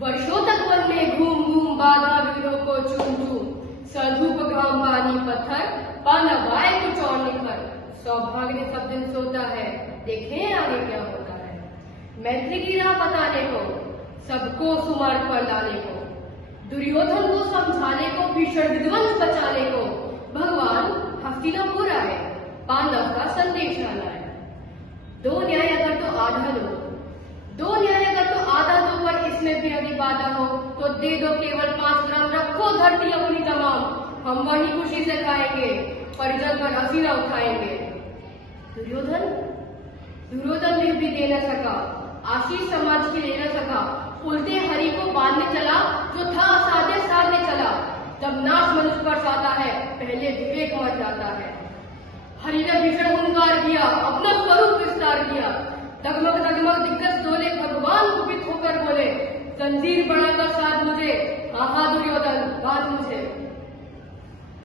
वर्षों तक वन में घूम घूम बाधा वीरों को चूम चूम, सरधूप घाम पानी पत्थर पानवाए कुछ और निखर। सौभाग्य सब दिन सोता है, देखें आगे क्या होता है। मैत्री की राह बताने को, सबको सुमार्ग पर लाने को, दुर्योधन को समझाने को, भीषण विध्वंस बचाने को भगवान हस्तिनापुर आए, पांडव का संदेश लाए। दो न्याय अगर तो आधा दो, दो न्याय अगर तो आधा दो, पर इसमें भी यदि बाधा हो तो दे दो केवल 5 ग्राम, रखो धरती अपनी तमाम, हम वही खुशी से खाएंगे, परिजन पर हंसी न उठाएंगे। दुर्योधन दुर्योधन भी दे न सका, आशीष समाज की ले न सका, उल्टे हरि को बांधने चला, जो था असाध्य साधने चला। जब नाश मनुष्य पर आता है, पहले विवेक मर जाता है। हरि ने भीषण हुंकार किया, अपना स्वरूप विस्तार किया। डगमग डगमग दिग्गज डोले, भगवान कुपित होकर बोले, जंजीर बढ़ाकर सारे